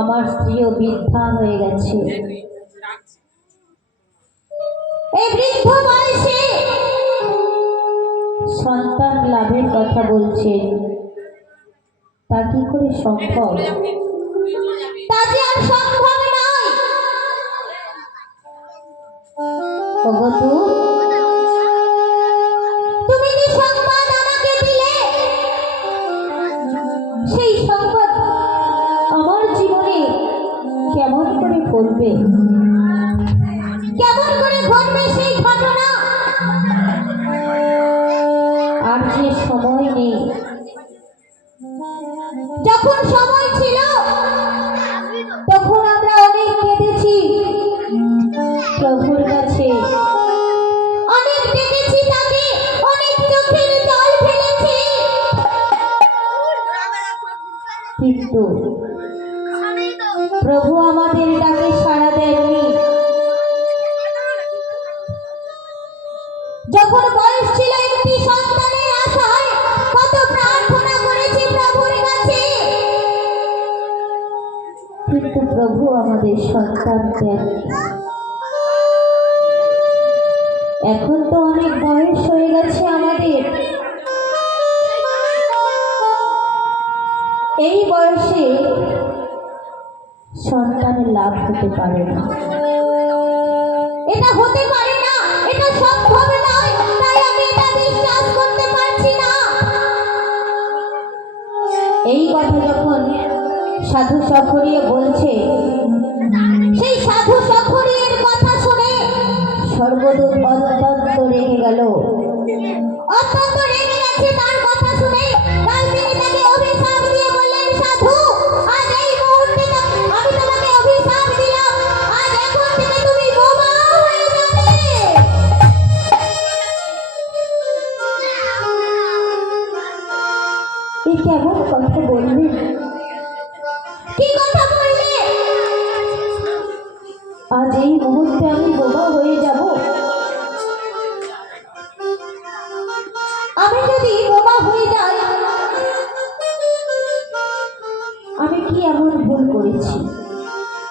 আমার স্ত্রীও বৃদ্ধা হয়ে গেছে। এই বৃদ্ধ বয়সে সন্তান লাভের কথা বলছেন, তা কি করে সম্ভব? তা যে আর সম্ভব নয়। তুমি যে সংবাদ আমাকে দিলে, সেই সংবাদ আমার জীবনে কেমন করে ঘটবে, কেমন করে ঘটবে সেই ঘটনা আর যে সময় নেই। যখন সময় ছিল তখন আমরা অনেক কেঁদেছি প্রভুর কাছে, অনেক ডেকেছি তাকে, অনেক চোখের জল ফেলেছি, কিন্তু প্রভু আমাদের ডাকে সাড়া দেননি। যখন বয়স ছিল একটি সন্তানের আশায় কত প্রার্থনা করেছি প্রভুর কাছে, কিন্তু প্রভু আমাদের সন্তান দেননি। এখন তো অনেক বয়স হয়ে গেছে আমাদের, এই বয়সে সন্তানের লাভ হতে পারে না, এটা হতে পারে না, এটা সম্ভব নয়, তাই আমি এটা বিশ্বাস করতে পারছি না। এই কথা যখন সাধু সখরিয়া বলছে, সেই সাধু সখরিয়ার কথা শুনে স্বর্গদূত অত্যন্ত রেগে গেল, অত্যন্ত রেগে গেছে তার কথা শুনে। তাই তিনি তাকে অভিশাপ দিয়ে বললেন, সাধু, আজ এই মুহূর্তে আমি তোমাকে অভিশাপ দিলাম, আজ এখন থেকে তুমি বোমা হয়ে যাবে। এই কেমন কথা বললে, কি কথা বললে? আজ এই মুহূর্তে আমি বোমা হয়ে যাব। আমি যদি বোমা হয়ে যাই আমি কি এমন ভুল করেছি